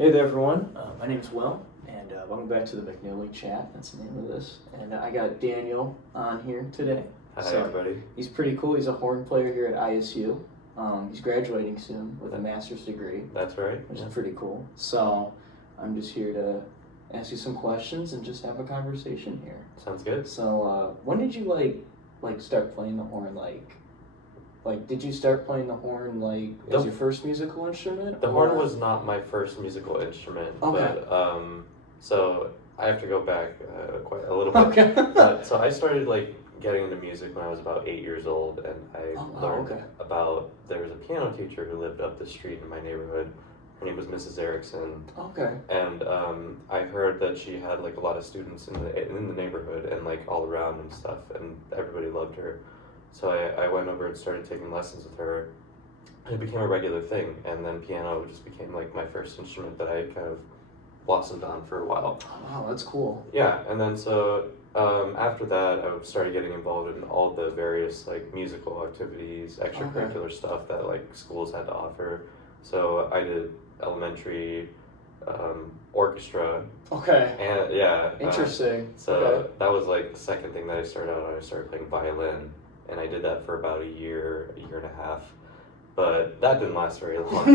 Hey there, everyone. My name's Will, and welcome back to the McNilly chat. That's the name of this. And I got Daniel on here today. Hi, So, everybody. He's pretty cool. He's a horn player here at ISU. He's graduating soon with a master's degree, That's right. which is pretty cool. So I'm just here to ask you some questions and just have a conversation here. Sounds good. So when did you like start playing the horn? Like, did you start playing the horn as your first musical instrument? The horn was not my first musical instrument, Okay. but so I have to go back quite a little bit. Okay. So I started getting into music when I was about 8 years old, and I learned about there was a piano teacher who lived up the street in my neighborhood. Her name was Mrs. Erickson. Okay. And I heard that she had a lot of students in the neighborhood and all around and stuff, and everybody loved her. So I went over and started taking lessons with her, and it became a regular thing. And then piano just became my first instrument that I kind of blossomed on for a while. Wow, that's cool. Yeah, and then so after that, I started getting involved in all the various musical activities, extracurricular stuff that schools had to offer. So I did elementary orchestra. Okay. And yeah. Interesting. So that was the second thing that I started out on. I started playing violin, and I did that for about a year and a half. But that didn't last very long.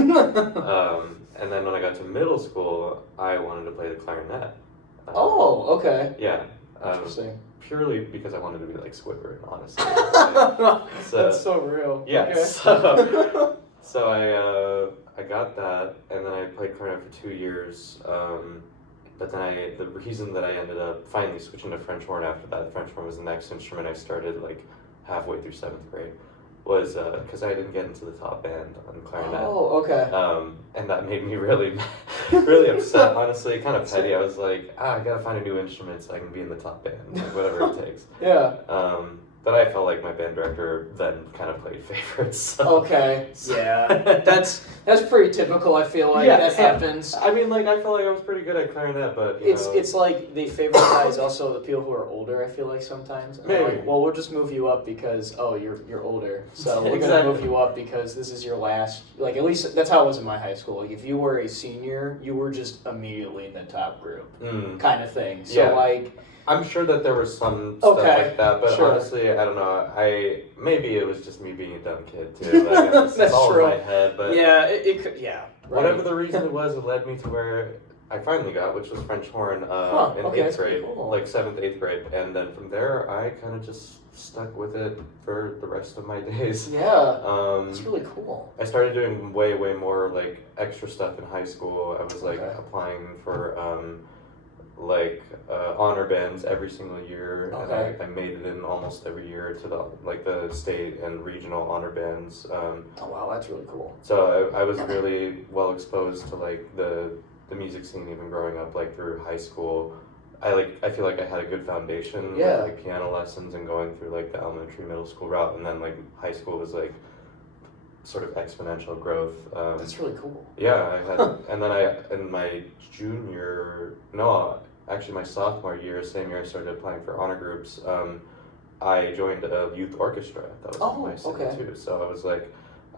And then when I got to middle school, I wanted to play the clarinet. Okay. Yeah. Interesting. Purely because I wanted to be like Squidward, honestly. That's so real. Yeah. Okay. So I got that, and then I played clarinet for 2 years. But then the reason that I ended up finally switching to French horn after that, French horn was the next instrument I started halfway through 7th grade, was because I didn't get into the top band on clarinet. Oh, okay. And that made me really, really upset, honestly, kind of petty. I was like, I gotta find a new instrument so I can be in the top band, whatever it takes. Yeah. But I felt like my band director then kind of played favorites. So. Okay. Yeah. That's pretty typical. I feel like that happens. I mean, I felt like I was pretty good at clarinet, but It's like they favoritize also the people who are older. I feel like sometimes. And maybe. well, we'll just move you up because you're older, so we're Exactly. gonna move you up because this is your last. At least that's how it was in my high school. If you were a senior, you were just immediately in the top group, kind of thing. So I'm sure that there was some stuff like that, but sure. honestly, I don't know. Maybe it was just me being a dumb kid too. It's That's all true. in my head, but yeah, it could, yeah. Right. Whatever the reason it was, it led me to where I finally got, which was French horn in 8th grade, cool. 7th, 8th grade, and then from there I kind of just stuck with it for the rest of my days. Yeah, that's really cool. I started doing way more extra stuff in high school. I was applying for honor bands every single year, and I made it in almost every year to the state and regional honor bands. Oh wow, that's really cool. So I was really well exposed to the music scene even growing up through high school. I feel like I had a good foundation with piano lessons and going through the elementary middle school route, and then high school was sort of exponential growth. That's really cool. Yeah, I had, and then in my my sophomore year, same year I started applying for honor groups, I joined a youth orchestra. That was in my city too. So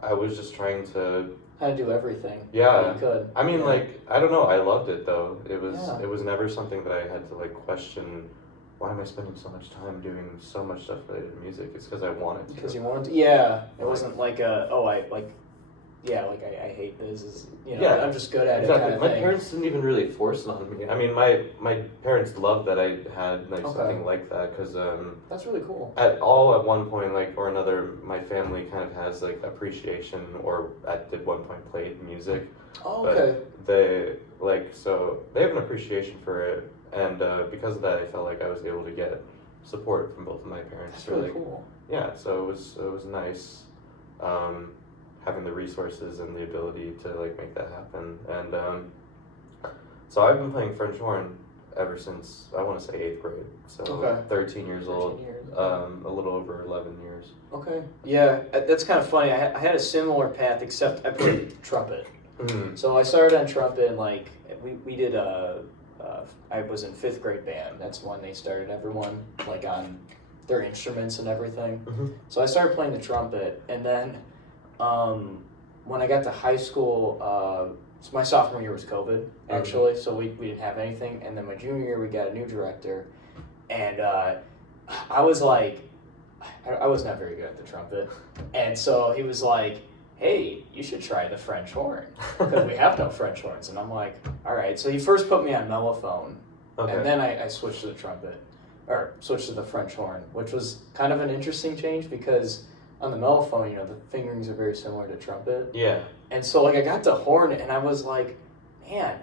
I was just trying to... How to do everything. Yeah. You could. I mean, I don't know, I loved it though. It was never something that I had to question, why am I spending so much time doing so much stuff related to music? It's because I wanted to. Because you wanted to, yeah. It wasn't I hate this, I'm just good at it kind of My thing. parents didn't even really force it on me. I mean, my parents loved that I had something like that, because that's really cool. At one point or another, my family kind of has appreciation, or did one point played music. Oh, okay. But they have an appreciation for it, and because of that, I felt like I was able to get support from both of my parents. That's really cool. Yeah, so it was nice. Having the resources and the ability to make that happen, and so I've been playing French horn ever since I want to say 8th grade, so 13 years old, a little over 11 years. Okay. Yeah, that's kind of funny. I had a similar path, except I played trumpet. Mm-hmm. So I started on trumpet, and we did I was in 5th grade band. That's when they started everyone on their instruments and everything. Mm-hmm. So I started playing the trumpet, and then when I got to high school, so my sophomore year was COVID, actually, so we didn't have anything. And then my junior year, we got a new director. And I was like, I was not very good at the trumpet. And so he was like, hey, you should try the French horn, because we have no French horns. And I'm like, all right. So he first put me on mellophone, and then I switched to the trumpet, or switched to the French horn, which was kind of an interesting change, because on the mellophone, the fingerings are very similar to trumpet. Yeah. And so, I got to horn, and I was like, man,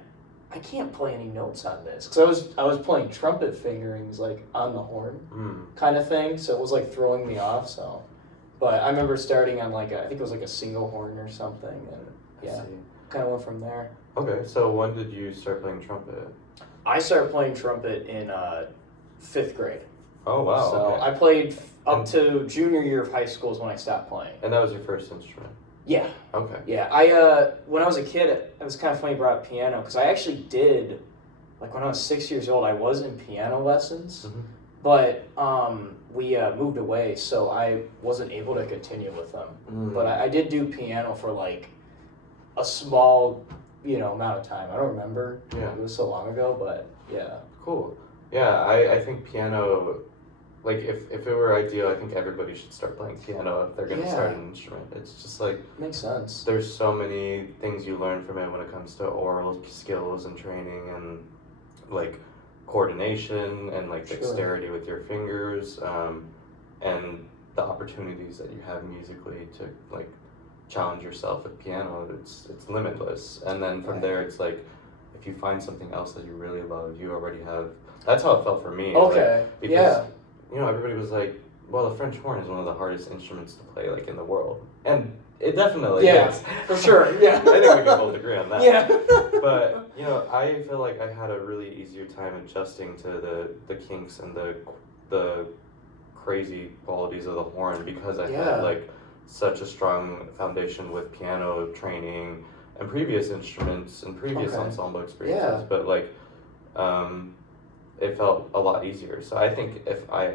I can't play any notes on this, because I was playing trumpet fingerings on the horn, kind of thing. So it was throwing me off. So, but I remember starting on I think it was a single horn or something, and yeah, kind of went from there. Okay, so when did you start playing trumpet? I started playing trumpet in 5th grade. Oh wow! So okay. I played up to junior year of high school is when I stopped playing. And that was your first instrument? Yeah. Okay. Yeah, when I was a kid, it was kind of funny you brought up piano, because I actually did, when I was 6 years old, I was in piano lessons, but we moved away, so I wasn't able to continue with them. But I did do piano for a small, amount of time. I don't remember. Yeah. It was so long ago, but yeah. Cool. Yeah, I think piano, if it were ideal, I think everybody should start playing piano if they're going to start an instrument. It's just makes sense. There's so many things you learn from it when it comes to oral skills and training and coordination and dexterity with your fingers, and the opportunities that you have musically to challenge yourself with piano. It's limitless. And then from there, it's if you find something else that you really love, you already have. That's how it felt for me. Okay. Because everybody was like, well, the French horn is one of the hardest instruments to play in the world, and it definitely is. For sure. Yeah. I think we can both agree on that. Yeah. But I feel like I had a really easier time adjusting to the kinks and the crazy qualities of the horn, because I had such a strong foundation with piano training and previous instruments and previous ensemble experiences. Yeah. But it felt a lot easier. So I think I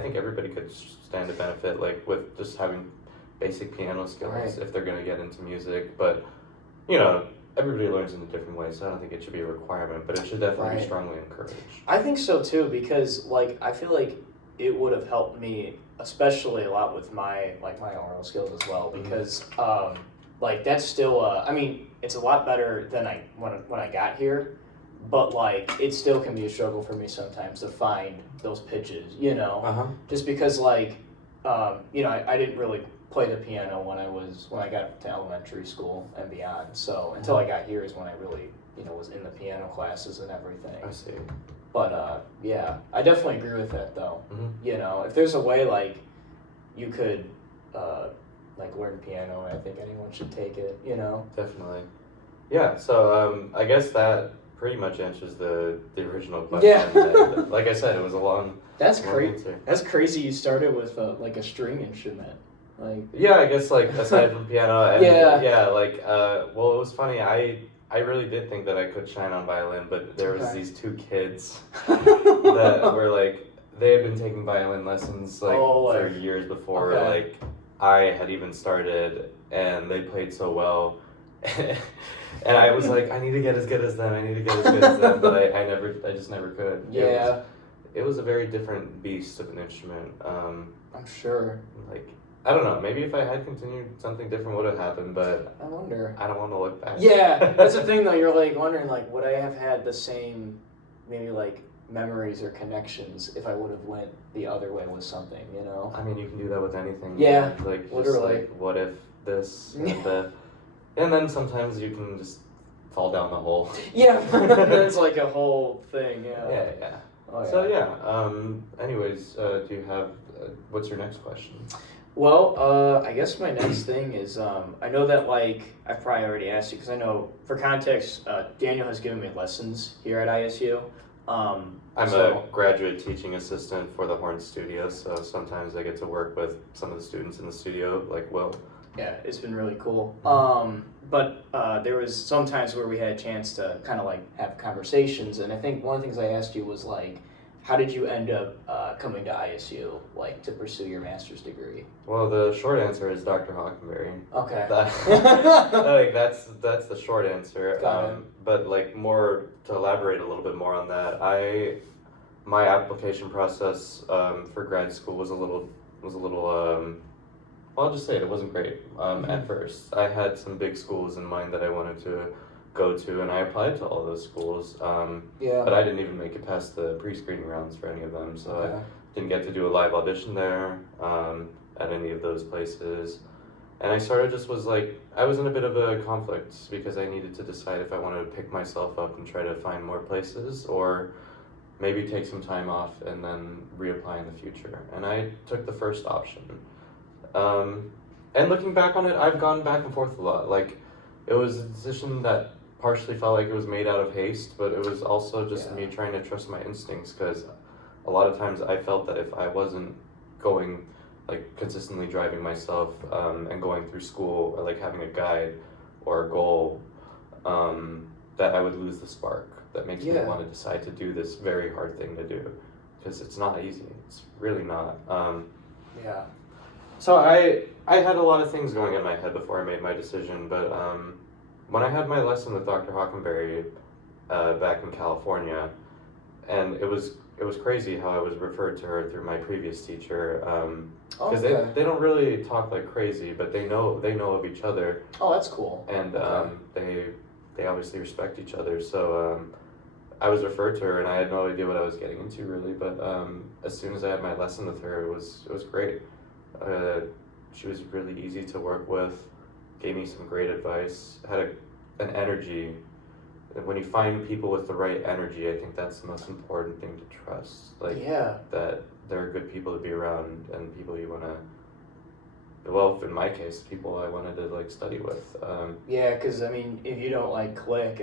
think everybody could stand to benefit with just having basic piano skills if they're going to get into music. But everybody learns in a different way, so I don't think it should be a requirement, but it should definitely be strongly encouraged. I think so too, because I feel like it would have helped me especially a lot with my my oral skills as well, because that's still I mean, it's a lot better than when I got here. But it still can be a struggle for me sometimes to find those pitches, just because I didn't really play the piano when I got to elementary school and beyond. So until I got here is when I really was in the piano classes and everything. I see. But yeah, I definitely agree with that though. If there's a way you could learn piano, I think anyone should take it. Definitely. Yeah. So I guess that pretty much answers the original question. Yeah. Like I said, it was a long. That's crazy. That's crazy. You started with a string instrument. Yeah, I guess aside from piano. And yeah. Well, it was funny. I really did think that I could shine on violin, but there was these two kids that were they had been taking violin lessons for years before I had even started, and they played so well. And I was I need to get as good as them. But I just never could. Yeah. It was a very different beast of an instrument. I'm sure. I don't know. Maybe if I had continued, something different would have happened. But I wonder. I don't want to look back. Yeah, that's the thing though. You're wondering would I have had the same maybe memories or connections if I would have went the other way with something. I mean, you can do that with anything. Yeah. Literally. Just what if this and that. And then sometimes you can just fall down the hole. Yeah, it's a whole thing, Yeah. Oh, yeah. So anyways, do you have, what's your next question? Well, I guess my next thing is, I know that I've probably already asked you, because I know, for context, Daniel has given me lessons here at ISU. I'm a graduate teaching assistant for the Horn Studio, so sometimes I get to work with some of the students in the studio, Will. Yeah, it's been really cool. But there was some times where we had a chance to kind of have conversations, and I think one of the things I asked you was how did you end up coming to ISU, like, to pursue your master's degree? Well, the short answer is Dr. Hockenberry. Okay. Like that's the short answer. Got it. But like more to elaborate a little bit more on that, my application process for grad school was a little well, I'll just say it wasn't great at first. I had some big schools in mind that I wanted to go to, and I applied to all those schools. Yeah. But I didn't even make it past the pre-screening rounds for any of them, so Okay. I didn't get to do a live audition there at any of those places. And I sort of just was like, I was in a bit of a conflict because I needed to decide if I wanted to pick myself up and try to find more places, or maybe take some time off and then reapply in the future. And I took the first option. And looking back on it, I've gone back and forth a lot. Like, it was a decision that partially felt like it was made out of haste, but it was also just me trying to trust my instincts, because a lot of times I felt that if I wasn't going, like, consistently driving myself and going through school, or like having a guide or a goal, that I would lose the spark that makes me want to decide to do this very hard thing to do, because it's not easy. It's really not. Yeah. So I had a lot of things going in my head before I made my decision, but when I had my lesson with Dr. Hockenberry back in California, and it was crazy how I was referred to her through my previous teacher, because they don't really talk like crazy, but they know of each other. Oh, that's cool. And they obviously respect each other. So I was referred to her, and I had no idea what I was getting into really. But as soon as I had my lesson with her, it was great. She was really easy to work with, gave me some great advice, had an energy. When you find people with the right energy, I think that's the most important thing to trust. Like, that they're good people to be around, and people you want to, well, in my case, people I wanted to, like, study with. Yeah, because, I mean, if you don't, like, click,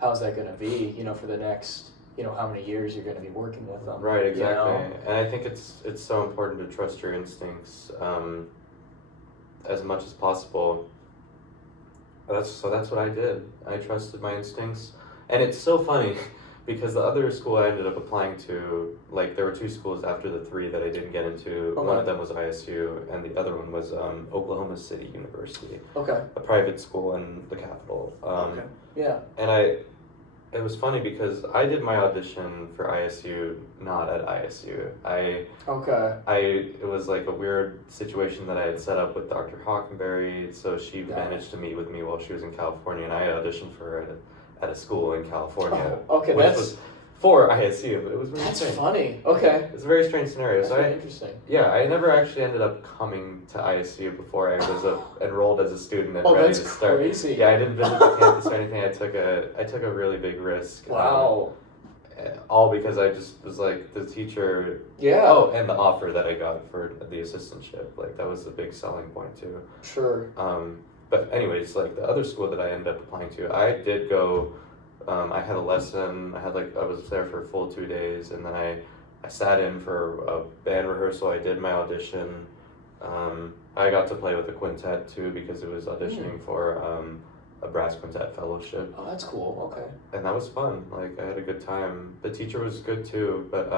how's that going to be, for the next, how many years you're going to be working with them. Right, exactly. And I think it's so important to trust your instincts as much as possible. That's what I did. I trusted my instincts. And it's so funny because the other school I ended up applying to, like, there were two schools after the three that I didn't get into. Okay. One of them was ISU, and the other one was Oklahoma City University. Okay. A private school in the capital. Okay. Yeah. And it was funny because I did my audition for ISU not at ISU. It was like a weird situation that I had set up with Dr. Hockenberry, so she managed to meet with me while she was in California, and I auditioned for her at a school in California. Oh, okay, which was for ISU, but it was really strange. That's funny. Okay. It's a very strange scenario. That's really interesting. Yeah, I never actually ended up coming to ISU before I was enrolled as a student and ready to start. That's crazy. Yeah, I didn't visit the campus or anything. I took a really big risk. Wow. All because I just was like the teacher. Yeah. Oh, and the offer that I got for the assistantship, like that was a big selling point too. Sure. But anyways, like the other school that I ended up applying to, I did go. I had a lesson. I was there for a full 2 days, and then I sat in for a band rehearsal. I did my audition. I got to play with a quintet too because it was auditioning for a brass quintet fellowship. Oh, that's cool. Okay. And that was fun. Like, I had a good time. The teacher was good too, but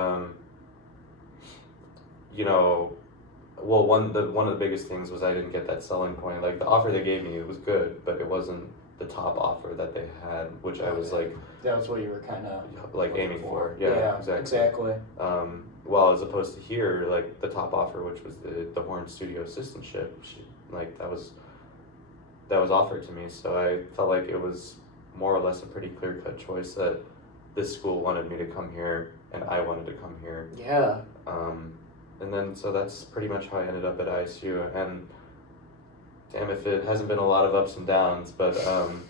well, one of the biggest things was I didn't get that selling point. Like, the offer they gave me, it was good, but it wasn't the top offer that they had, which I was like, that was what you were kind of like aiming for. Yeah, exactly. Well, as opposed to here, like the top offer, which was the horn studio assistantship, that was offered to me. So I felt like it was more or less a pretty clear-cut choice that this school wanted me to come here and I wanted to come here. Yeah. And then so that's pretty much how I ended up at ISU. And damn if it hasn't been a lot of ups and downs, but I've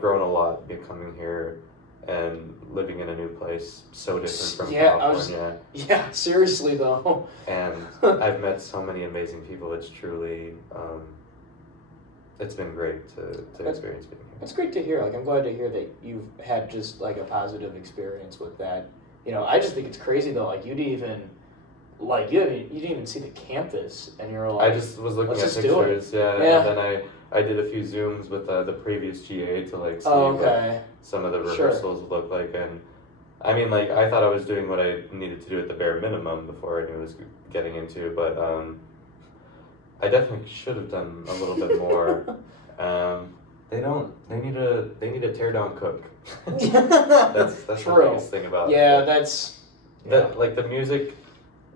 grown a lot coming here and living in a new place so different from California. Seriously though. And I've met so many amazing people. It's truly it's been great to experience being here. It's great to hear. Like, I'm glad to hear that you've had just like a positive experience with that. I just think it's crazy though. Like, you didn't even see the campus, and you're like, I just was looking at pictures, and then I did a few Zooms with the previous GA to like see what some of the rehearsals would look like, and I mean, like, I thought I was doing what I needed to do at the bare minimum before I knew what I was getting into, but I definitely should have done a little bit more. They don't. They need a tear down cook. That's True. the biggest thing about it. Yeah, that's. That like the music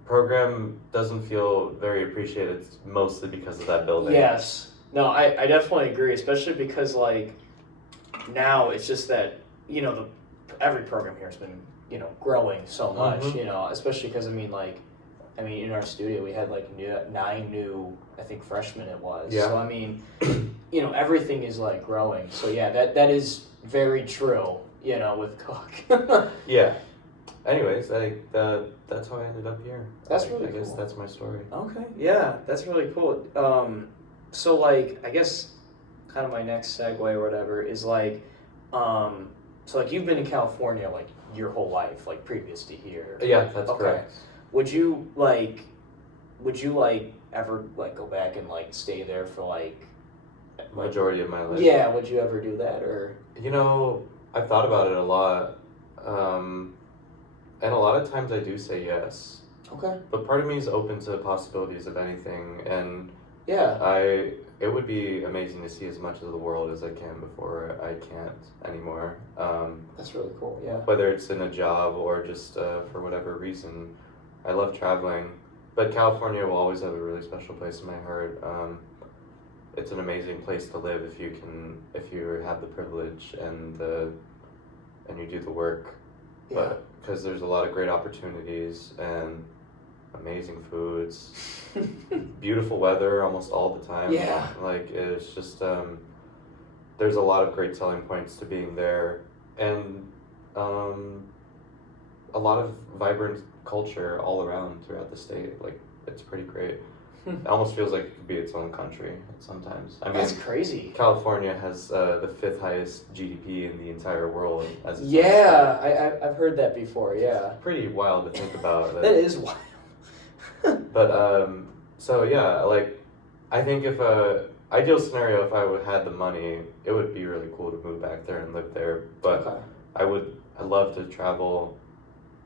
program doesn't feel very appreciated mostly because of that building. Yes. No, I definitely agree, especially because like now it's just that every program here has been growing so much, especially because I mean in our studio we had like 9 new I think freshmen it was. Yeah. So I mean everything is like growing. So yeah, that is very true. With Cook. Yeah. Anyways, that's how I ended up here. That's really I guess cool. that's my story. Okay. Yeah, that's really cool. So like I guess kind of my next segue or whatever is like so like you've been in California like your whole life, like previous to here. Yeah, that's Okay. correct. Would you ever like go back and like stay there for like Majority of my life. Yeah, would you ever do that or I've thought about it a lot. And a lot of times I do say yes. Okay. But part of me is open to possibilities of anything, and Yeah. it would be amazing to see as much of the world as I can before I can't anymore. That's really cool. Yeah. Whether it's in a job or just for whatever reason, I love traveling. But California will always have a really special place in my heart. It's an amazing place to live if you have the privilege and you do the work. Yeah. But because there's a lot of great opportunities and amazing foods, beautiful weather almost all the time. Yeah. Like it's just there's a lot of great selling points to being there, and a lot of vibrant culture all around throughout the state. Like it's pretty great. It almost feels like it could be its own country sometimes. I mean, That's crazy. California has the 5th highest GDP in the entire world as its own Yeah, state. I've heard that before. Yeah. Pretty wild to think about. That is wild. But so yeah, like I think if ideal scenario, if I had the money, it would be really cool to move back there and live there. But Okay. I'd love to travel,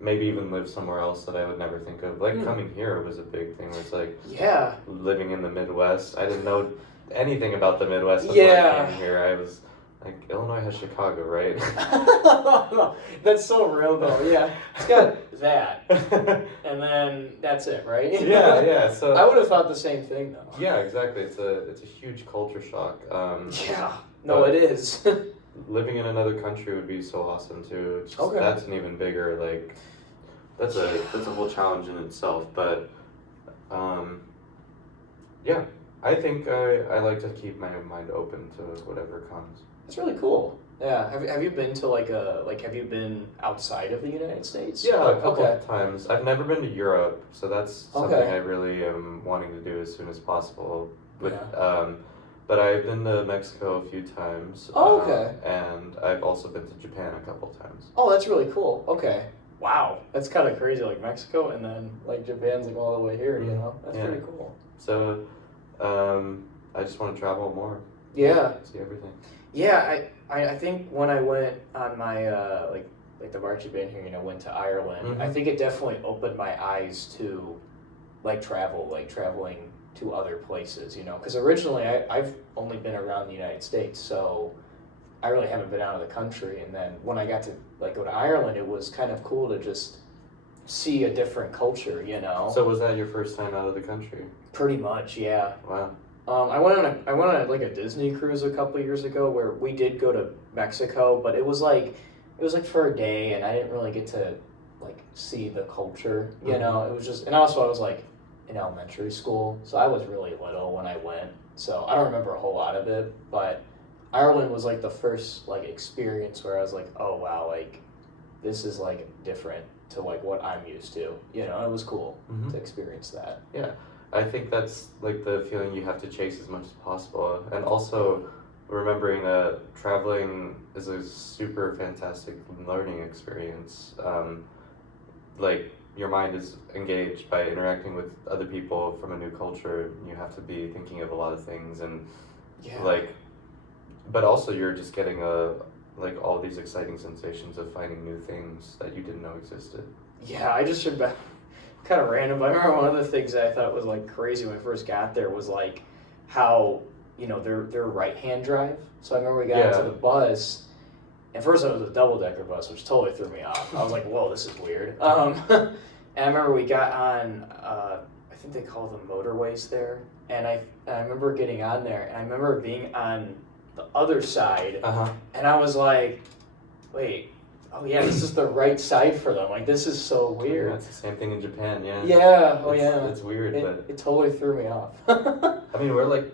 maybe even live somewhere else that I would never think of. Like coming here was a big thing. It's like Yeah. living in the Midwest. I didn't know anything about the Midwest before Yeah. I came here. I was like, Illinois has Chicago, right? That's so real though. Yeah. It's got that, and then that's it, right? yeah. So I would have thought the same thing though. yeah, exactly. It's a huge culture shock. Yeah. No, but- it is. Living in another country would be so awesome too. It's just, Okay. That's an even bigger that's a whole challenge in itself. But yeah, I think I like to keep my mind open to whatever comes. It's really cool. Yeah. Have you been to have you been outside of the United States? Yeah, a couple Okay. of times. I've never been to Europe, so that's something Okay. I really am wanting to do as soon as possible. But Yeah. but I've been to Mexico a few times. Oh, okay. And I've also been to Japan a couple times. Oh, that's really cool. Okay. Wow. That's kind of crazy. Like Mexico and then like Japan's like all the way here. That's Yeah. pretty cool. So I just want to travel more. Yeah. See everything. Yeah, I think when I went on my like the marching band here, went to Ireland. I Mhm. think it definitely opened my eyes to traveling to other places. Because originally I've only been around the United States, so I really haven't been out of the country. And then when I got to go to Ireland, it was kind of cool to just see a different culture. So was that your first time out of the country? Pretty much, yeah. Wow. I went on like a Disney cruise a couple years ago where we did go to Mexico, but it was like for a day, and I didn't really get to like see the culture. It was just, and also I was like in elementary school, so I was really little when I went, so I don't remember a whole lot of it. But Ireland was like the first like experience where I was like, oh wow, like this is like different to like what I'm used to. It was cool to experience that. Yeah. I think that's like the feeling you have to chase as much as possible, and also remembering that traveling is a super fantastic learning experience. Like your mind is engaged by interacting with other people from a new culture. You have to be thinking of a lot of things, and Yeah. like, but also you're just getting a like all these exciting sensations of finding new things that you didn't know existed. Yeah, I just remember, kind of random, but I remember one of the things that I thought was like crazy when I first got there was like how, their right-hand drive. So I remember we got into the bus, and first it was a double-decker bus, which totally threw me off. I was like, whoa, this is weird. And I remember we got on, I think they call them motorways there, and I remember getting on there, and I remember being on the other side, and I was like, wait, oh yeah, this is the right side for them. Like, this is so weird. Yeah, it's the same thing in Japan, yeah. Yeah, It's weird, but... It totally threw me off. I mean, we're like,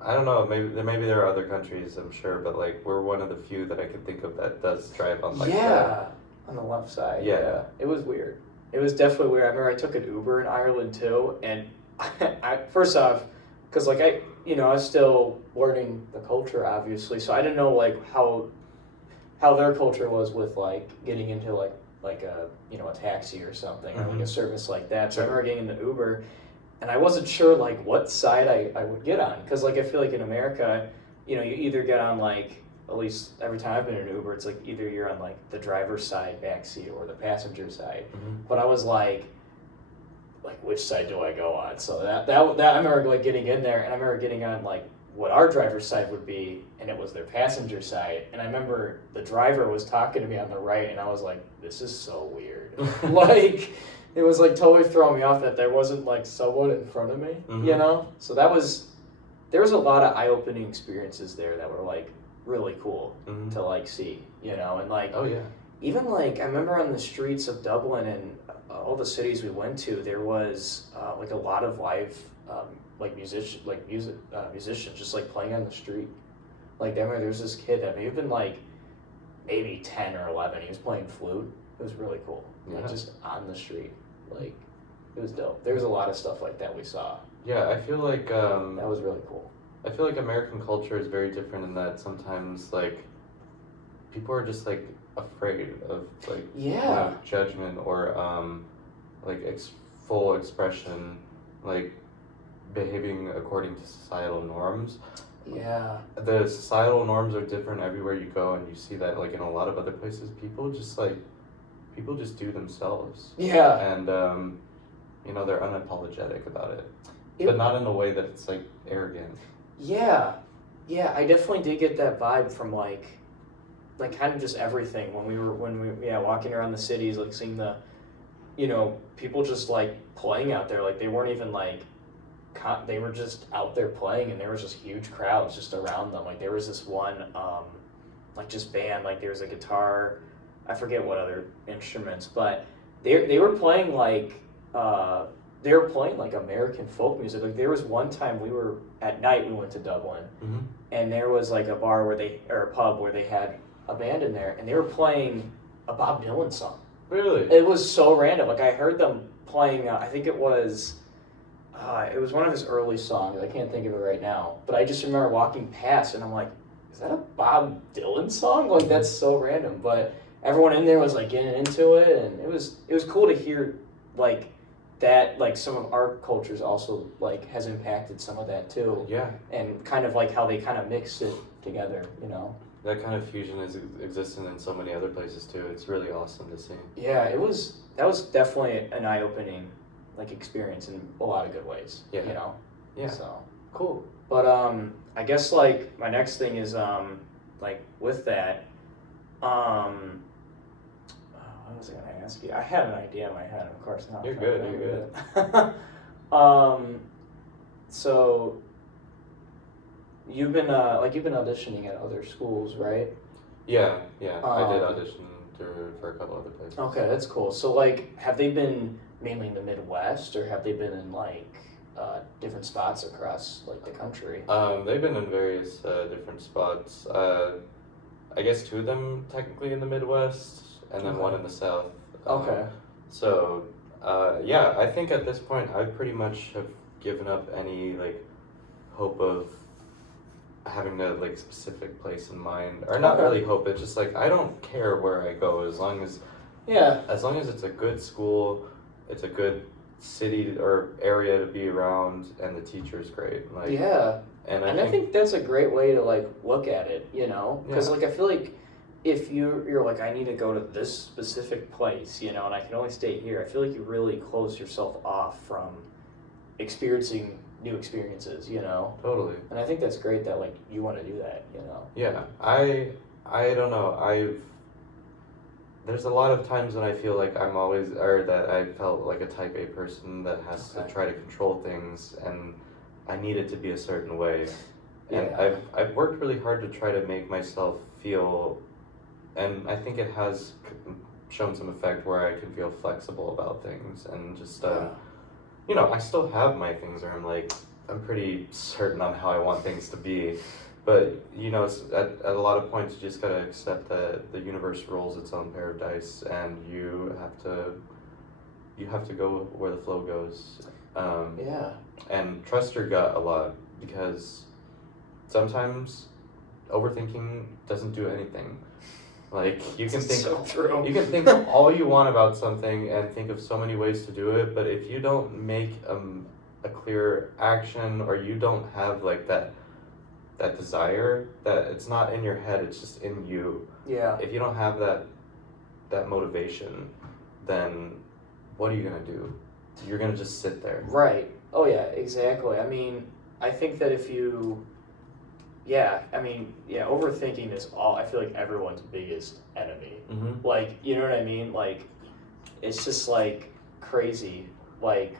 I don't know, maybe there are other countries, I'm sure, but like, we're one of the few that I can think of that does drive on like that. On the left side. Yeah. It was weird. It was definitely weird. I remember I took an Uber in Ireland too, and I first off, because like I was still learning the culture, obviously, so I didn't know like how their culture was with like getting into like a a taxi or something, or like a service like that. So I remember getting in the Uber, and I wasn't sure like what side I would get on, because like I feel like in America, you either get on like, at least every time I've been in an Uber, it's like either you're on like the driver's side back seat or the passenger side. But I was like which side do I go on? So that I remember like getting in there, and I remember getting on like what our driver's side would be, and it was their passenger side. And I remember the driver was talking to me on the right, and I was like, this is so weird. Like, it was like totally throwing me off that there wasn't like someone in front of me, So there was a lot of eye-opening experiences there that were like really cool to like see, and like, oh yeah, even like I remember on the streets of Dublin and all the cities we went to, there was like a lot of live musicians just like playing on the street. Like I remember there was this kid that may have been like maybe 10 or 11. He was playing flute. It was really cool. Yeah. Like just on the street, like it was dope. There was a lot of stuff like that we saw. Yeah, I feel like that was really cool. I feel like American culture is very different in that sometimes like people are just like afraid of like judgment or like full expression, like behaving according to societal norms. Yeah. The societal norms are different everywhere you go, and you see that like in a lot of other places, people just do themselves. Yeah. And they're unapologetic about it, but not in a way that it's like arrogant. Yeah. Yeah, I definitely did get that vibe from like kind of just everything when we were walking around the cities, like seeing the people just like playing out there, like they weren't even like they were just out there playing, and there was just huge crowds just around them. Like there was this one like just band, like there was a guitar, I forget what other instruments, but they were playing like American folk music. Like there was one time we went to Dublin, and there was like a bar or a pub where they had a band in there, and they were playing a Bob Dylan song. Really? It was so random. Like I heard them playing, I think it was one of his early songs. I can't think of it right now, but I just remember walking past, and I'm like, is that a Bob Dylan song? Like that's so random. But everyone in there was like getting into it, and it was cool to hear like that, like some of our cultures also like has impacted some of that too. Yeah. And kind of like how they kind of mixed it together, That kind of fusion is existing in so many other places too. It's really awesome to see. Yeah, that was definitely an eye-opening like experience in a lot of good ways. Yeah. Yeah. So cool. But I guess like my next thing is like with that, what was I gonna ask you? I had an idea in my head, of course not. You're good. So you've been auditioning at other schools, right? Yeah. I did audition for a couple other places. Okay, that's cool. So like, have they been mainly in the Midwest, or have they been in like different spots across like the country? They've been in various different spots. I guess 2 of them technically in the Midwest, and then 1 in the South. Okay. So, I think at this point I pretty much have given up any like hope of having a like specific place in mind, or not really hope. It's just like I don't care where I go as long as it's a good school, it's a good city or area to be around, and the teacher's great. Like and I think that's a great way to like look at it, because like I feel like if you're like, I need to go to this specific place, you know, and I can only stay here, I feel like you really close yourself off from experiencing new experiences, you know. Totally. And I think that's great that like you want to do that, you know. Yeah, I don't know. There's a lot of times when I feel like or that I felt like a type A person that has to Okay. try to control things, and I need it to be a certain way. And Yeah. I've worked really hard to try to make myself feel, and I think it has shown some effect where I can feel flexible about things and just, Yeah. you know, I still have my things where I'm like, I'm pretty certain on how I want things to be. But, you know, it's, at a lot of points, you just gotta accept that the universe rolls its own pair of dice, and you have to go where the flow goes. Yeah. And trust your gut a lot, because sometimes overthinking doesn't do anything. Like, you can think So true. you can think all you want about something and think of so many ways to do it, but if you don't make a clear action, or you don't have like that desire, that it's not in your head, it's just in you. Yeah. If you don't have that motivation, then what are you gonna do? You're gonna just sit there. Right. Oh yeah, exactly. I mean, I think that if you, yeah, I mean, yeah, overthinking is I feel like everyone's biggest enemy. Mm-hmm. Like, you know what I mean? Like, it's just like crazy. Like,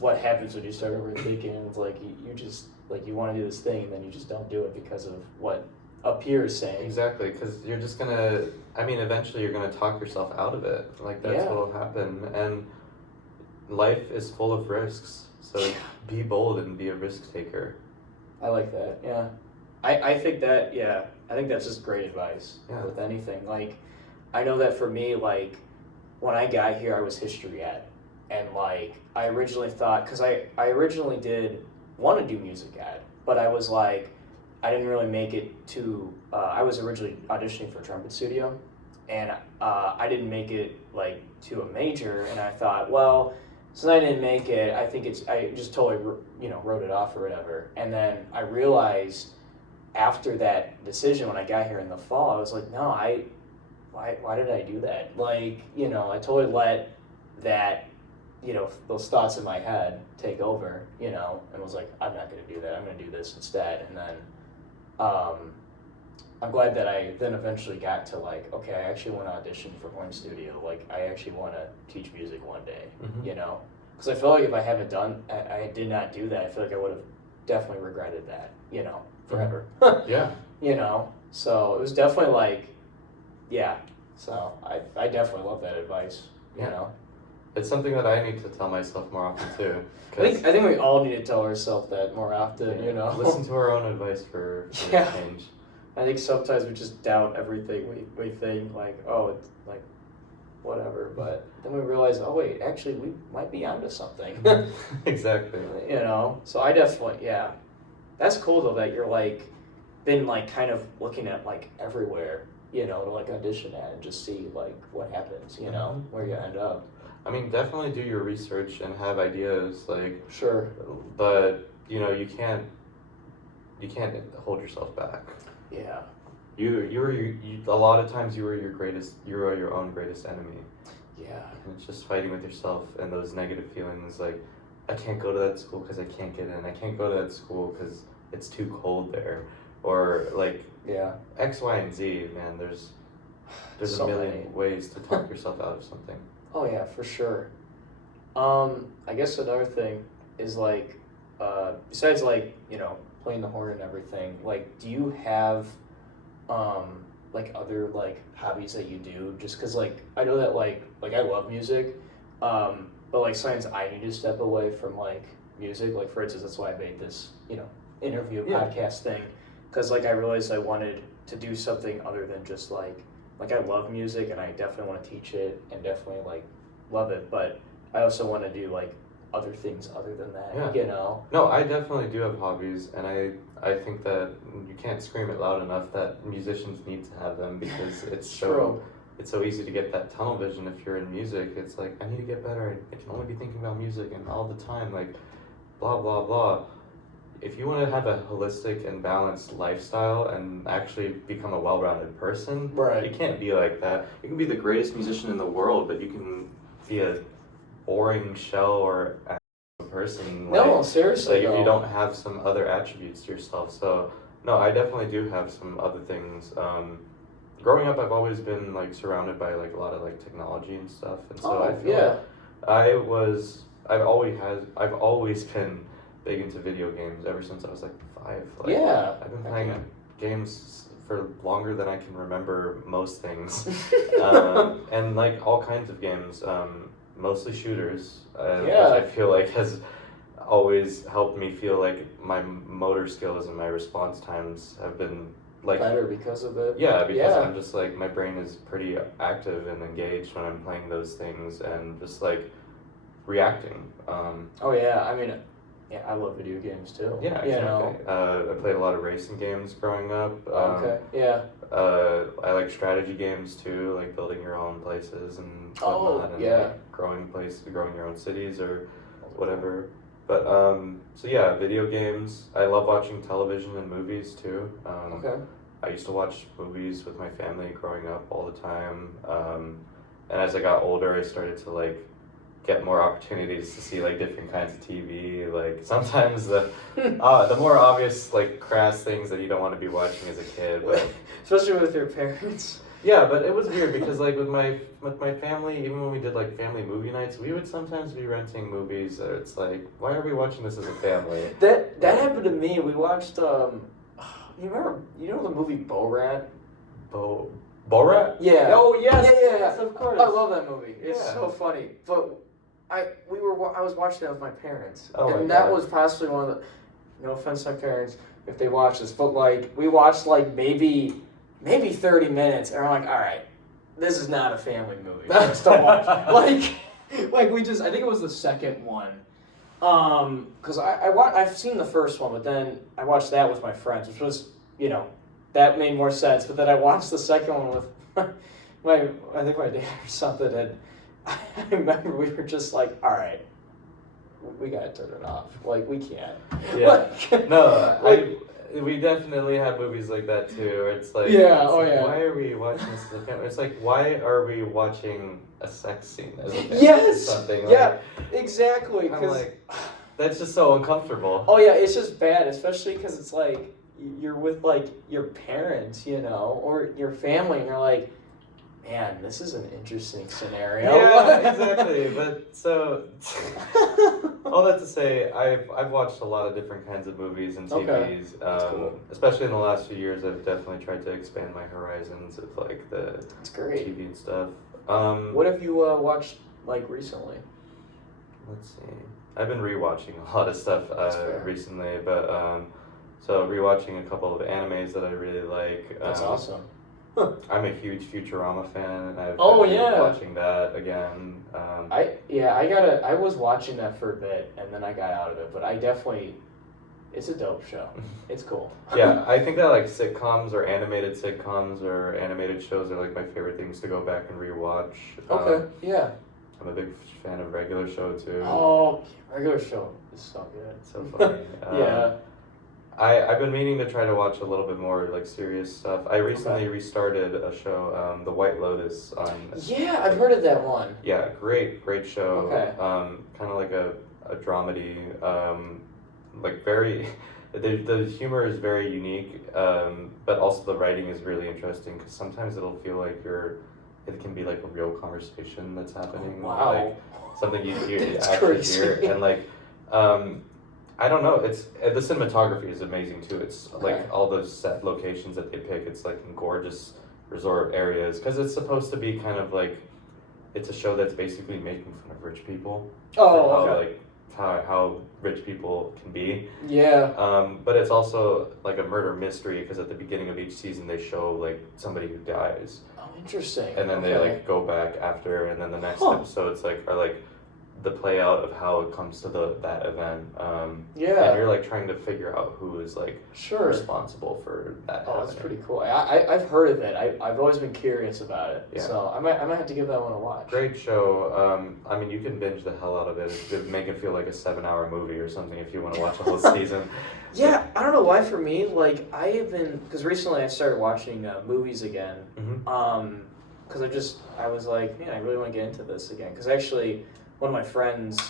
what happens when you start overthinking? It's like you just, like, you want to do this thing and then you just don't do it because of what up here is saying. Exactly, because you're just gonna, I mean, eventually you're gonna talk yourself out of it. Like, that's Yeah. what'll happen. And life is full of risks, so be bold and be a risk taker. I like that, yeah. I think that, yeah, I think that's just great advice Yeah. with anything. Like, I know that for me, like, when I got here, I was history ed. And, like, I originally thought, because I originally did want to do music ed, but I was like, I didn't really make it to, I was originally auditioning for a trumpet studio, and I didn't make it, like, to a major, and I thought, well, since I didn't make it, I think I just totally, you know, wrote it off or whatever. And then I realized after that decision, when I got here in the fall, I was like, no, why did I do that? Like, you know, I totally let that, you know, those thoughts in my head take over, you know, and was like, I'm not going to do that. I'm going to do this instead. And then I'm glad that I then eventually got to like, okay, I actually want to audition for Horn Studio. Like, I actually want to teach music one day, Mhm. you know? Because I feel like if I haven't I did not do that, I feel like I would have definitely regretted that, you know, forever. Yeah. You know? So it was definitely like, yeah. So I definitely love that advice, you Yeah. know? It's something that I need to tell myself more often too. I think we all need to tell ourselves that more often, you know? Listen to our own advice for Yeah. change. I think sometimes we just doubt everything we think, like, oh, it's like, whatever. But then we realize, oh, wait, actually, we might be onto something. Exactly. You know? So I definitely, yeah. That's cool, though, that you're, like, been, like, kind of looking at, like, everywhere, you know, to, like, audition at and just see, like, what happens, you know, where you end up. I mean, definitely do your research and have ideas, like, Sure. but, you know, you can't hold yourself back. Yeah. A lot of times you are your own greatest enemy. Yeah. And it's just fighting with yourself and those negative feelings, like, I can't go to that school because I can't get in. I can't go to that school because it's too cold there. Or, like, Yeah. X, Y, and Z, man, there's So a million many. ways to talk yourself out of something. Oh yeah, for sure. I guess another thing is like, besides like, you know, playing the horn and everything, like, do you have, like other like hobbies that you do? Just cause like, I know that like I love music, but like sometimes I need to step away from like music. Like for instance, that's why I made this, you know, interview Yeah. podcast thing. Cause like I realized I wanted to do something other than just like I love music and I definitely want to teach it and definitely like love it, but I also want to do like other things other than that, Yeah. you know? No, I definitely do have hobbies, and I think that you can't scream it loud enough that musicians need to have them, because it's True. so easy to get that tunnel vision if you're in music. It's like, I need to get better, I can only be thinking about music and all the time, like, blah blah blah. if you want to have a holistic and balanced lifestyle and actually become a well-rounded person, Right. you can't be like that. You can be the greatest musician in the world, but you can be a boring shell or a person. No, seriously. Like if you though. don't have some other attributes to yourself. So no, I definitely do have some other things. Growing up, I've always been like surrounded by like a lot of like technology and stuff, and so I feel yeah. like I've always been big into video games ever since I was like 5. Like, Yeah. I've been Heck playing yeah. games for longer than I can remember most things, and like all kinds of games, mostly shooters, Yeah. which I feel like has always helped me feel like my motor skills and my response times have been like Better because of it. yeah, because Yeah. I'm just like my brain is pretty active and engaged when I'm playing those things and just like reacting. Oh yeah. I mean, yeah, I love video games too. Yeah, You exactly. know. I played a lot of racing games growing up. Okay. Yeah. I like strategy games too, like building your own places and Oh, whatnot, and yeah. like growing your own cities or whatever. But so yeah, video games. I love watching television and movies too. Okay. I used to watch movies with my family growing up all the time. And as I got older, I started to like get more opportunities to see like different kinds of TV. Like sometimes the more obvious like crass things that you don't want to be watching as a kid, but Especially with your parents. yeah, but it was weird because like with my family, even when we did like family movie nights, we would sometimes be renting movies that it's like, why are we watching this as a family? That happened to me. We watched you know the movie Borat? Borat? Yeah. Oh yes, Yeah. yes, of course. I love that movie. It's Yeah. so funny. But I was watching that with my parents. Oh my and that God. was possibly one of the, no offense to my parents if they watch this, but like we watched like maybe 30 minutes and we're like, all right, this is not a family movie for us to watch. like we just, I think it was the second one. Because I've seen the first one, but then I watched that with my friends, which was, you know, that made more sense. But then I watched the second one with I think my dad or something, and I remember we were just like, all right, we gotta turn it off. Like, we can't. Yeah. Like, No, like, we definitely have movies like that too. Where it's like, Yeah, it's oh, like, yeah. why are we watching this as a family? It's like, why are we watching a sex scene as a family? Yes! Or something? Yeah, exactly. I'm 'Cause- like, that's just so uncomfortable. oh yeah, it's just bad, especially because it's like you're with like your parents, you know, or your family, and you're like, man, this is an interesting scenario. Yeah, exactly. But so, all that to say, I've watched a lot of different kinds of movies and TVs. Okay. That's cool. Especially in the last few years, I've definitely tried to expand my horizons with like the It's great. TV and stuff. What have you watched like recently? Let's see. I've been rewatching a lot of stuff That's fair. recently, but so rewatching a couple of animes that I really like. That's awesome. I'm a huge Futurama fan, and I've Oh, been yeah. watching that again. I was watching that for a bit and then I got out of it, but it's a dope show. It's cool. Yeah, I think that like sitcoms or animated shows are like my favorite things to go back and rewatch. Okay. Yeah. I'm a big fan of regular show too. Oh, regular show is so good. It's so funny. Yeah. I've been meaning to try to watch a litof bit more like serious stuff. I recently restarted a show, The White Lotus on. Yeah, I've heard of that one. Yeah, great show. Okay. Kind of like a dramedy. Like very, the humor is very unique. But also the writing is really interesting because sometimes it'll feel like it can be like a real conversation that's happening. Wow. Like something you That's actually crazy. hear, and like. I don't know. It's the cinematography is amazing too. It's Okay. like all those set locations that they pick. It's like in gorgeous resort areas because it's supposed to be kind of like it's a show that's basically making fun of rich people. Oh, and how, okay. like how rich people can be. Yeah. But it's also like a murder mystery because at the beginning of each season they show like somebody who dies, Oh, interesting. and then they Okay. like go back after, and then the next Huh. episodes like are like the play out of how it comes to that event. Yeah. And you're like trying to figure out who is like Sure. responsible for that. Oh, that's pretty cool. I've heard of it. I've always been curious about it. Yeah. So I might have to give that one a watch. Great show. I mean, you can binge the hell out of it. It'd make it feel like a 7-hour movie or something if you want to watch a whole season. Yeah, I don't know why for me, like, I have been, because recently I started watching movies again, Mm-hmm. because I was like, man, I really want to get into this again, because actually, one of my friends,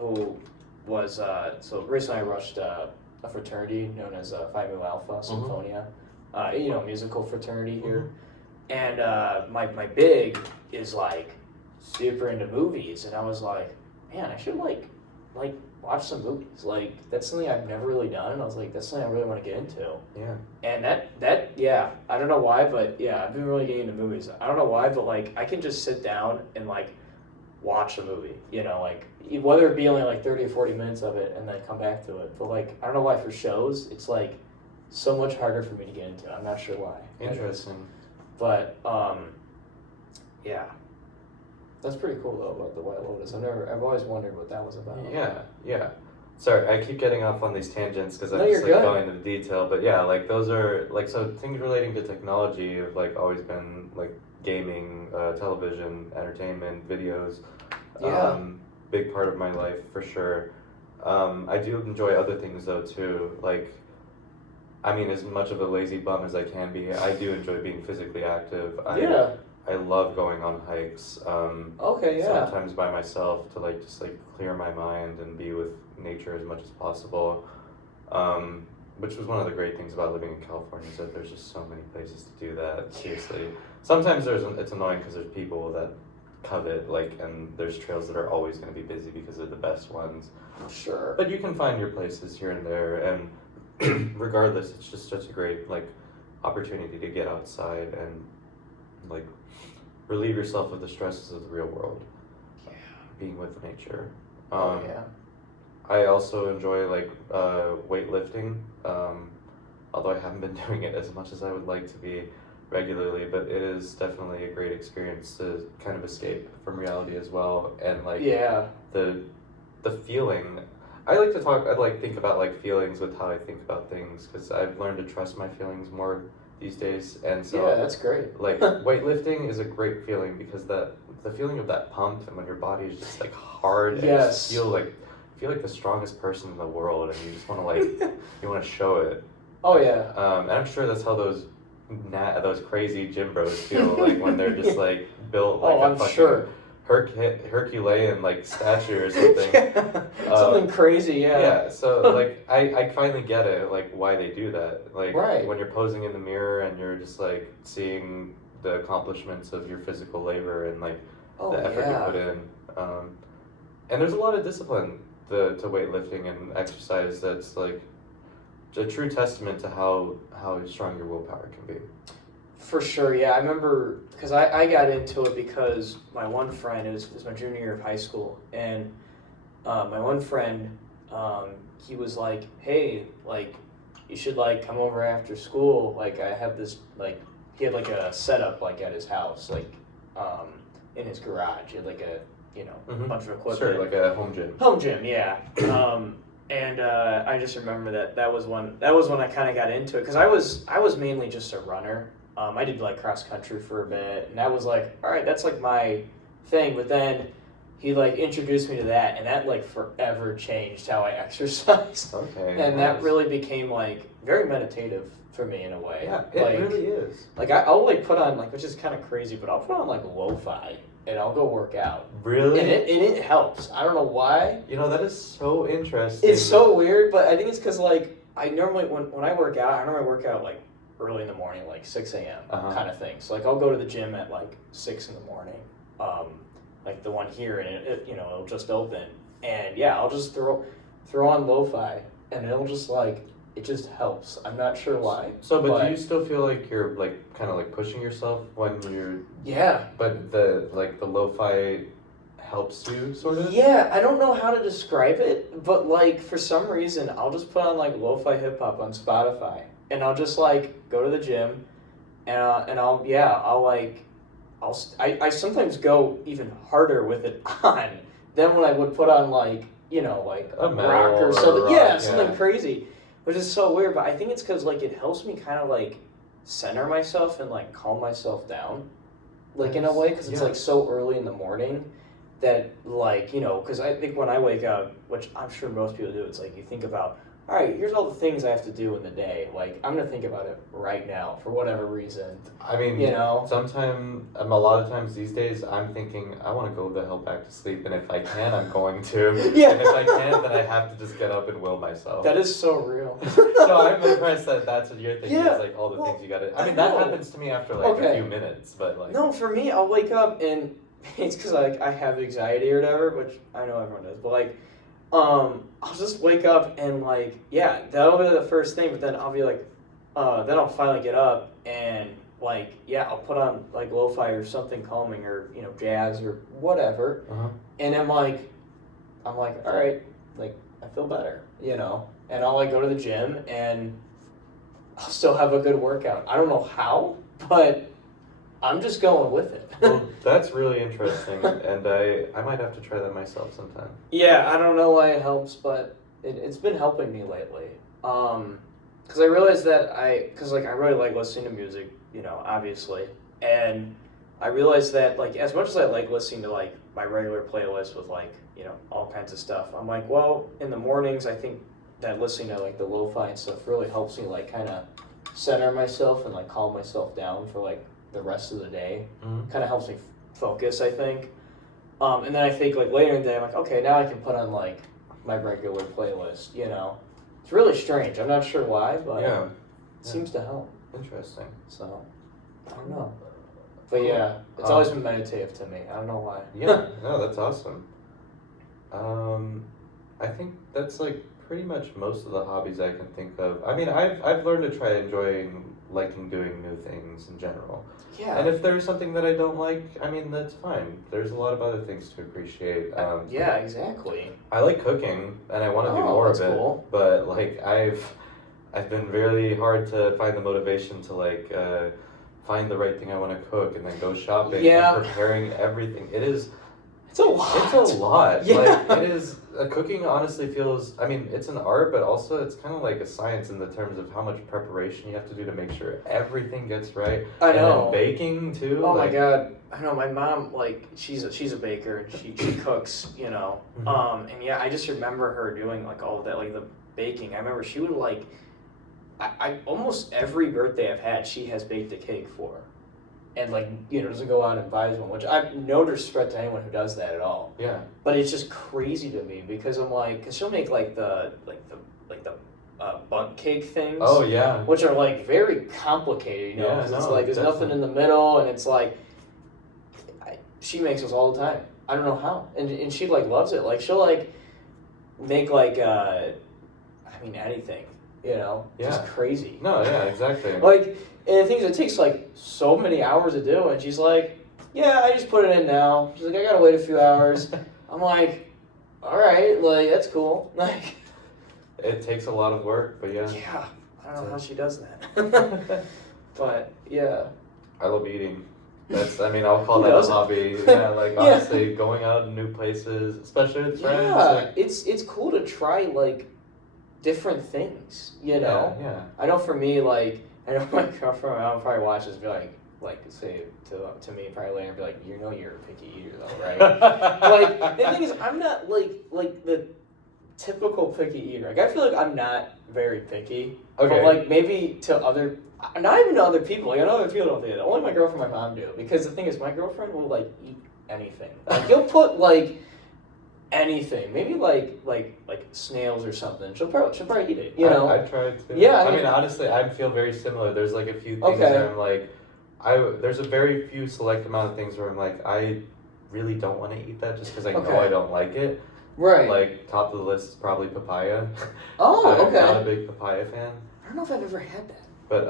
who was, so recently I rushed a fraternity known as Phi Mu Alpha Symphonia, musical fraternity here, and my big is, like, super into movies, and I was like, man, I should, like watch some movies. Like, that's something I've never really done, and I was like, that's something I really want to get into. Yeah. And that yeah, I don't know why, but yeah, I've been really getting into movies. I don't know why, but like, I can just sit down and like watch a movie, like whether it be only like 30 or 40 minutes of it and then come back to it. But like, I don't know why for shows, it's like so much harder for me to get into. I'm not sure why. Interesting. But yeah. That's pretty cool though about the White Lotus. I've always wondered what that was about. Yeah. Sorry, I keep getting off on these tangents because I'm No, just you're like good. going into detail. But yeah, like those are like, so things relating to technology have like always been like gaming, television, entertainment, videos. Yeah. Big part of my life for sure. I do enjoy other things though too. Like, I mean, as much of a lazy bum as I can be, I do enjoy being physically active. I love going on hikes. Okay, yeah. Sometimes by myself to like just like clear my mind and be with nature as much as possible. Which was one of the great things about living in California is that there's just so many places to do that. Seriously, sometimes it's annoying because there's people that covet and there's trails that are always going to be busy because they're the best ones. Sure. But you can find your places here and there, and regardless, it's just such a great like opportunity to get outside and like relieve yourself of the stresses of the real world. Yeah. Being with nature. Yeah. I also enjoy like weightlifting, although I haven't been doing it as much as I would like to be regularly, but it is definitely a great experience to kind of escape from reality as well, and like the feeling. I like think about like feelings with how I think about things because I've learned to trust my feelings more these days, and so yeah, that's great. Like weightlifting is a great feeling because the feeling of that pump and when your body is just like hard and Yes. you feel like the strongest person in the world and you just want to like you want to show it. Oh yeah. And I'm sure that's how those crazy gym bros feel like when they're just like built like I'm fucking sure. Herculean like statue or something. Something crazy, yeah. Yeah, so like I finally get it, like why they do that. Like Right. when you're posing in the mirror and you're just like seeing the accomplishments of your physical labor and like the effort you put in. And there's a lot of discipline to weightlifting and exercise that's like a true testament to how strong your willpower can be. For sure, yeah. I remember, because I got into it because my one friend, it was my junior year of high school, and my one friend, he was like, hey, like, you should, like, come over after school, like, I have this, like, he had, like, a setup, like, at his house, like, in his garage, he had, like, a, bunch of equipment. Sure, like a home gym. Home gym, yeah. And I just remember that was when I kind of got into it, because I was mainly just a runner. I did like cross country for a bit, and that was like, all right, that's like my thing. But then he like introduced me to that, and that like forever changed how I exercised. Okay. And that really became like very meditative for me in a way. Yeah, it like, really is. Like I'll like put on like, which is kind of crazy, but I'll put on like lo-fi and I'll go work out. Really? And it helps. I don't know why. That is so interesting. It's so weird, but I think it's because like I normally when I work out, I normally work out like early in the morning, like 6 a.m. Kind of thing. So like I'll go to the gym at like 6 in the morning, like the one here, and it'll just open, and yeah, I'll just throw on lo-fi, and it'll just like it just helps. I'm not sure why. So, but do you still feel like you're like kind of like pushing yourself when you're? Yeah. But the lo-fi helps you sort of. Yeah, I don't know how to describe it, but like for some reason I'll just put on like lo-fi hip hop on Spotify. And I'll just like go to the gym, and I sometimes go even harder with it on, then when I would put on like, you know, like A rock metal or something, rock, yeah, something yeah. crazy, which is so weird. But I think it's because like it helps me kind of like center myself and like calm myself down, like in a way, because it's Yeah. like so early in the morning that like, you know, because I think when I wake up, which I'm sure most people do, it's like you think about, all right, here's all the things I have to do in the day. Like I'm gonna think about it right now for whatever reason. I mean, You know? a lot of times these days, I'm thinking I want to go the hell back to sleep, and if I can, I'm going to. Yeah. And if I can't, then I have to just get up and will myself. That is so real. So I'm impressed that that's what you're thinking. Yeah. Is like all the Well, things you gotta. I I mean, that know. happens to me after like a Okay. few minutes, but like. No, for me, I'll wake up and it's because like I have anxiety or whatever, which I know everyone does, but like, I'll just wake up and like, yeah, that'll be the first thing. But then I'll be like, then I'll finally get up and like, yeah, I'll put on like lo-fi or something calming or you know jazz or whatever, Uh-huh. and I'm like, all right, like I feel better, you know, and I'll like go to the gym and I'll still have a good workout. I don't know how, but I'm just going with it. Well, that's really interesting, and I might have to try that myself sometime. Yeah, I don't know why it helps, but it's been helping me lately. Because I realized that because like I really like listening to music, you know, obviously, and I realized that like as much as I like listening to like my regular playlist with like you know all kinds of stuff, I'm like, well, in the mornings I think that listening to like the lo-fi and stuff really helps me like kind of center myself and like calm myself down for like the rest of the day. Mm-hmm. Kind of helps me focus, I think. And then I think like later in the day, I'm like, okay, now I can put on like my regular playlist. You know, it's really strange. I'm not sure why, but Yeah. it seems to help. Interesting. So I don't know, but yeah, it's always been meditative to me. I don't know why. Yeah. No, that's awesome. I think that's like pretty much most of the hobbies I can think of. I mean, I've learned to try liking doing new things in general. Yeah. And if there's something that I don't like, I mean, that's fine. There's a lot of other things to appreciate. Yeah, exactly. I like cooking, and I want to do more of that's it. cool. But like, I've been really hard to find the motivation to like find the right thing I want to cook, and then go shopping Yeah. and preparing everything. It's a lot. It's a lot. Yeah. Like it is. Cooking honestly feels. I mean, it's an art, but also it's kind of like a science in the terms of how much preparation you have to do to make sure everything gets right. I know. And then baking too. Oh like, my god! I know my mom. Like she's a baker and she cooks. You know. Mhm. And yeah, I just remember her doing like all of that, like the baking. I remember she would like. I almost every birthday I've had, she has baked a cake for, and like you know doesn't go out and buys one. Which I no disrespect to anyone who does that at all. Yeah. But it's just crazy to me because I'm like, because she'll make like the bundt cake things. Oh yeah. Which are like very complicated, you know. Yeah, 'Cause it's no, like there's nothing in the middle, and it's like she makes those all the time. I don't know how, and she like loves it. Like she'll like make like I mean anything, you know, just Yeah. crazy. No, yeah, exactly. Like and the things it takes like so many hours to do, and she's like, yeah, I just put it in now. She's like, I gotta wait a few hours. I'm like, all right, like that's cool. Like, It takes a lot of work, but yeah. yeah, I don't know how she does that. But yeah, I love eating. I mean, I'll call Who that a doesn't? hobby. Yeah, like Yeah. honestly, going out to new places, especially with friends. yeah, Like, it's cool to try like different things. You know, Yeah. I know for me, like I know my girlfriend, my mom probably watches, be like say to me probably later, be like, you know, you're a picky eater though, right? Like the thing is, I'm not like the typical picky eater. Like I feel like I'm not very picky. Okay. But like maybe to other, not even to other people. Like I know other people don't do that. Only my girlfriend, and my mom do. Because the thing is, my girlfriend will like eat anything. Like you'll put like anything, maybe like snails or something. She'll probably eat it. You know. I tried to. Yeah, I I mean, mean- honestly, I feel very similar. There's like a few things Okay. that I'm like, there's a very few select amount of things where I'm like, I really don't want to eat that just because I know Okay. I don't like it. Right. Like top of the list is probably papaya. Oh, I'm okay. not a big papaya fan. I don't know if I've ever had that. But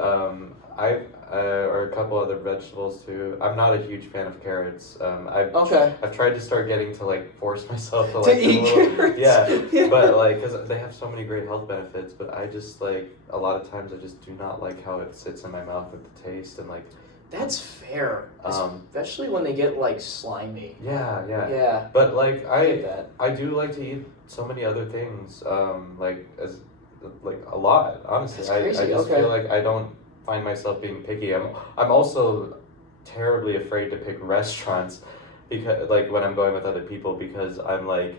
or a couple other vegetables too. I'm not a huge fan of carrots. Okay. I've tried to start getting to like force myself to To like do eat a little, carrots. yeah, but like because they have so many great health benefits. But I just like a lot of times I just do not like how it sits in my mouth with the taste and like That's fair. Um, Especially when they get like slimy. yeah, yeah. Yeah. But like I get that. I do like to eat so many other things. Like a lot. Honestly, That's I crazy. just Okay. feel like I don't find myself being picky. I'm also terribly afraid to pick restaurants because like when I'm going with other people because I'm like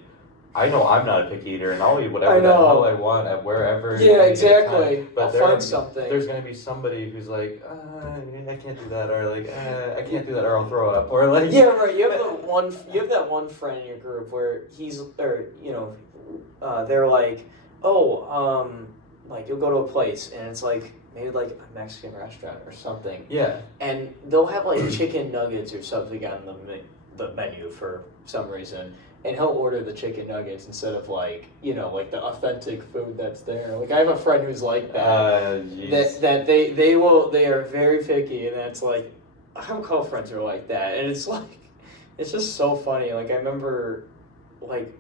I know I'm not a picky eater and I'll eat whatever I the know. hell I want at wherever. Yeah, any exactly. time. But I'll find something. There's gonna be somebody who's like, I can't do that, or like, I can't do that, or I'll throw up, or like. Yeah, right. You have that one friend in your group where they're like, oh, like you'll go to a place and it's like maybe like a Mexican restaurant or something, Yeah. and they'll have like chicken nuggets or something on the menu for some reason, and he'll order the chicken nuggets instead of like like the authentic food that's there. Like I have a friend who's like that. Jeez. That they are very picky, and that's like I have a couple friends who are like that, and it's like it's just so funny. Like I remember, like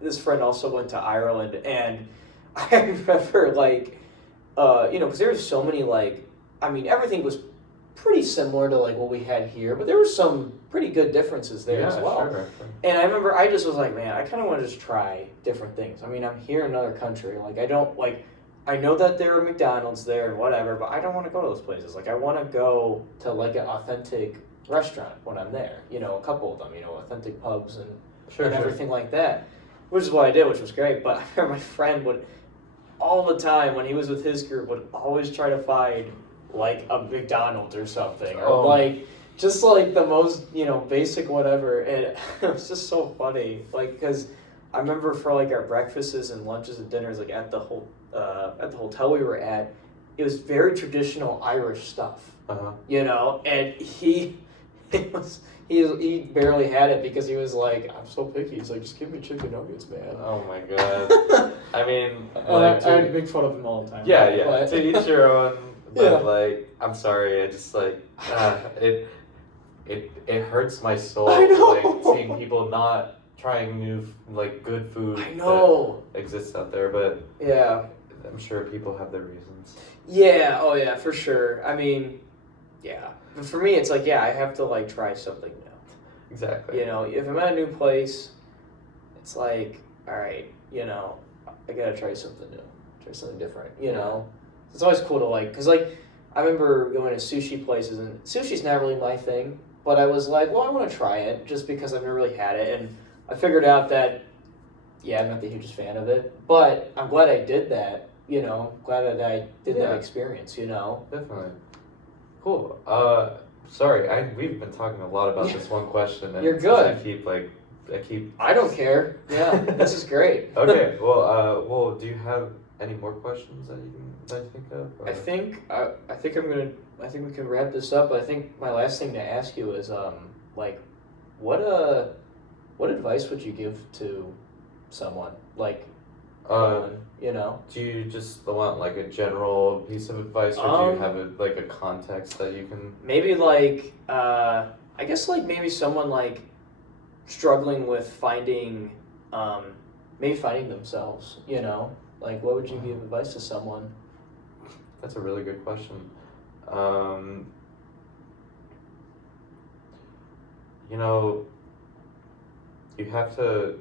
this friend also went to Ireland, and I remember like, because there were so many like, I mean everything was pretty similar to like what we had here, but there were some pretty good differences there as well. Sure. And I remember I just was like, man, I kind of want to just try different things. I mean, I'm here in another country. Like I don't like. I know that there are McDonald's there and whatever, but I don't want to go to those places. Like I want to go to like an authentic restaurant when I'm there. A couple of them. Authentic pubs and everything like that. Which is what I did, which was great. But I remember my friend would all the time when he was with his group would always try to find like a McDonald's or something, or like just like the most basic whatever, and it was just so funny. Like because I remember for like our breakfasts and lunches and dinners, like at the hotel we were at, it was very traditional Irish stuff. And he barely had it because he was like, I'm so picky. He's like, just give me chicken nuggets, man. Oh my god. I mean, I make fun of him all the time. Yeah. But, to each your own. But Yeah. like, I'm sorry. I just like it hurts my soul. I know. Like seeing people not trying new like good food. I know. That exists out there, but yeah. I'm sure people have their reasons. Yeah. Oh yeah, for sure. I mean, yeah. But for me, it's like I have to like try something new. Exactly. If I'm at a new place, it's like, all right, I gotta try something new, try something different. It's always cool to like, cause like I remember going to sushi places, and sushi's not really my thing, but I was like, well, I want to try it just because I've never really had it, and I figured out that, I'm not the hugest fan of it, but I'm glad I did that. Glad that I did that experience. Definitely. Cool. Sorry, we've been talking a lot about this one question, and You're good. I keep. I don't care. Yeah, this is great. Okay. Well, do you have any more questions that you think of? Or? I think we can wrap this up. I think my last thing to ask you is like, what advice would you give to someone like? Do you just want like a general piece of advice, or do you have a context that you can? Maybe like I guess like maybe someone like struggling with finding themselves. Like what would you give advice to someone? That's a really good question. You have to.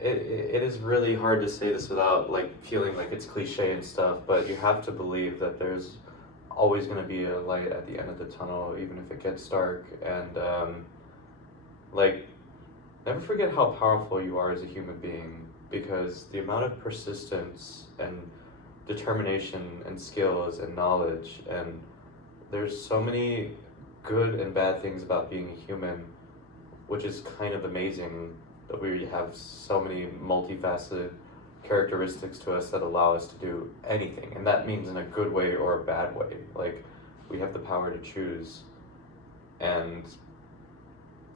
It is really hard to say this without like feeling like it's cliche and stuff, but you have to believe that there's always going to be a light at the end of the tunnel, even if it gets dark, and like never forget how powerful you are as a human being, because the amount of persistence and determination and skills and knowledge, and there's so many good and bad things about being a human, which is kind of amazing. That we have so many multifaceted characteristics to us that allow us to do anything, and that means in a good way or a bad way. Like, we have the power to choose, and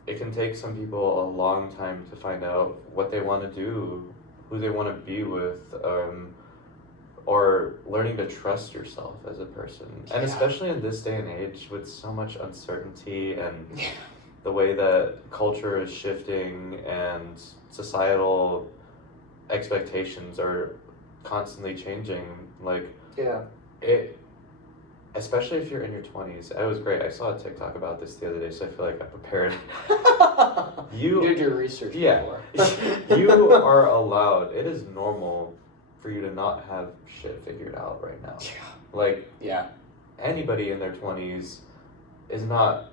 it can take some people a long time to find out what they want to do, who they want to be with, or learning to trust yourself as a person. And especially in this day and age with so much uncertainty and the way that culture is shifting and societal expectations are constantly changing, like especially if you're in your 20s. It was great. I saw a TikTok about this the other day, so I feel like I prepared. You did your research before. You are allowed. It is normal for you to not have shit figured out right now. Like, yeah, anybody in their 20s is not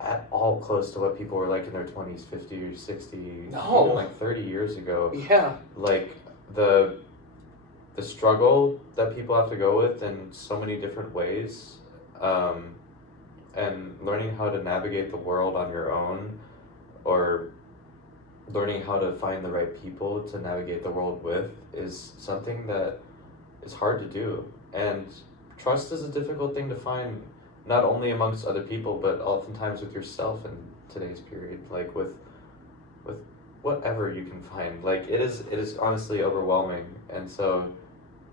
at all close to what people were like in their 20s, 50 or 60, No. even like 30 years ago. yeah, Like, the struggle that people have to go with in so many different ways, and learning how to navigate the world on your own, or learning how to find the right people to navigate the world with, is something that is hard to do. And trust is a difficult thing to find, not only amongst other people, but oftentimes with yourself in today's period, like with whatever you can find. Like, it is honestly overwhelming, and so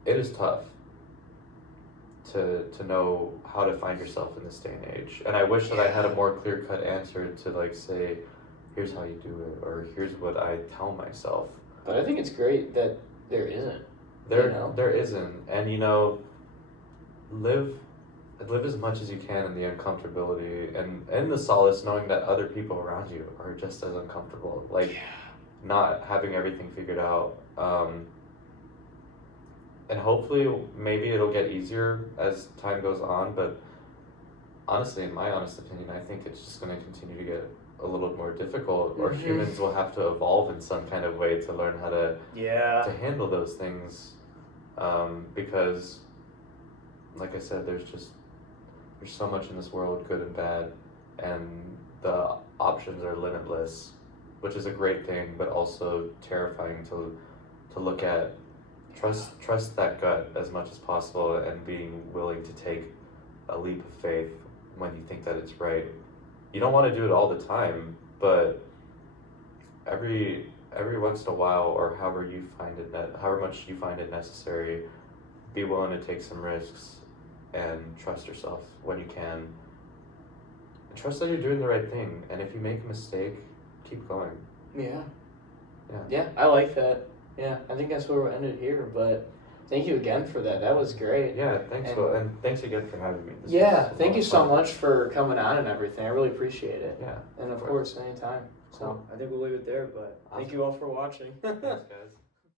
it is tough to know how to find yourself in this day and age. And I wish that I had a more clear-cut answer to, like, say, here's how you do it, or here's what I tell myself. but I think it's great that there isn't. There isn't. And, you know, live as much as you can in the uncomfortability and the solace knowing that other people around you are just as uncomfortable. Like, not having everything figured out. And hopefully, maybe it'll get easier as time goes on, but honestly, in my honest opinion, I think it's just going to continue to get a little more difficult, or humans will have to evolve in some kind of way to learn how to handle those things, because, like I said, there's so much in this world, good and bad, and the options are limitless, which is a great thing, but also terrifying to look at. Trust that gut as much as possible, and being willing to take a leap of faith when you think that it's right. You don't want to do it all the time, but every once in a while, or however much you find it necessary, be willing to take some risks and trust yourself when you can. And trust that you're doing the right thing, and if you make a mistake, keep going. Yeah, I like that. Yeah, I think that's where we'll end it here, but thank you again for that. That was great. Yeah, thanks, and thanks again for having me. Thank you so much for coming on and everything. I really appreciate it. Yeah. And of course, anytime. Cool. So I think we'll leave it there, but thank you all for watching. Thanks, guys.